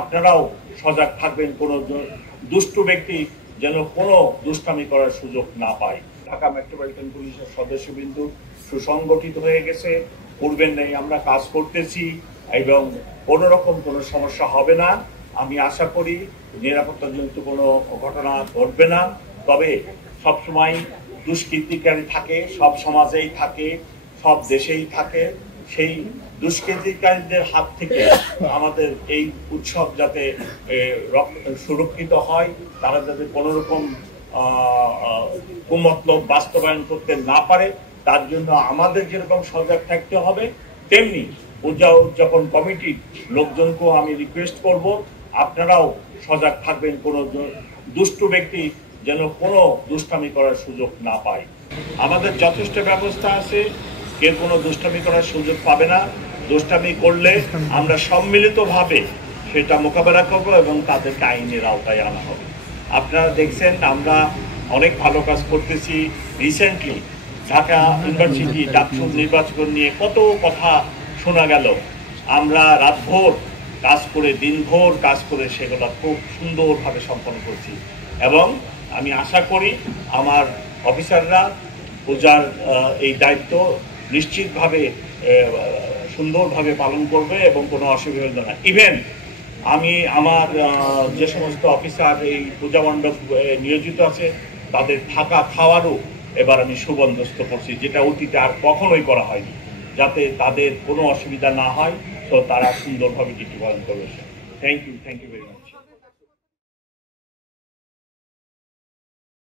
আপনারাও সজাগ থাকবেন, কোনো দুষ্টু ব্যক্তি যেন কোনো দুষ্টামি করার সুযোগ না পায়। ঢাকা মেট্রোপলিটন পুলিশের সদস্যবৃন্দু সুসংগঠিত হয়ে গেছে, পূর্বের নেই আমরা কাজ করতেছি এবং কোনো রকম কোনো সমস্যা হবে না। আমি আশা করি নিরাপত্তাজনিত কোনো ঘটনা ঘটবে না। তবে সবসময় দুষ্কৃতিকারী থাকে, সব সমাজেই থাকে, সব দেশেই থাকে। সেই দুষ্কৃতিকারীদের হাত থেকে আমাদের এই উৎসব যাতে সুরক্ষিত হয়, তারা যাতে কোনো রকম কুমতলব বাস্তবায়ন করতে না পারে, তার জন্য আমাদের যেরকম সজাগ থাকতে হবে, তেমনি পূজা উদযাপন কমিটির লোকজনকেও আমি রিকোয়েস্ট করব আপনারাও সজাগ থাকবেন, কোনো দুষ্টু ব্যক্তি যেন কোনো দুষ্টামি করার সুযোগ না পায়। আমাদের যথেষ্ট ব্যবস্থা আছে, কেউ কোনো দুষ্টামি করার সুযোগ পাবে না। দুষ্টামি করলে আমরা সম্মিলিতভাবে সেটা মোকাবেলা করব এবং তাদেরকে আইনের আওতায় আনা হবে। আপনারা দেখছেন আমরা অনেক ভালো কাজ করতেছি। রিসেন্টলি ঢাকা ইউনিভার্সিটি ডাকসুর নির্বাচন নিয়ে কত কথা শোনা গেল। আমরা রাতভর কাজ করে, দিনভর কাজ করে সেগুলো খুব সুন্দরভাবে সম্পন্ন করছি এবং আমি আশা করি আমার অফিসাররা পূজার এই দায়িত্ব নিশ্চিতভাবে সুন্দরভাবে পালন করবে এবং কোনো অসুবিধা হবে না। ইভেন আমি আমার যে সমস্ত অফিসার এই পূজা মণ্ডপ নিয়োজিত আছে তাদের থাকা খাওয়ারও এবার আমি সুবন্দোবস্ত করছি, যেটা অতীতে আর কখনোই করা হয়নি, যাতে তাদের কোনো অসুবিধা না হয়, তো তারা সুন্দরভাবে ডিউটি পালন করবে। Thank you very much.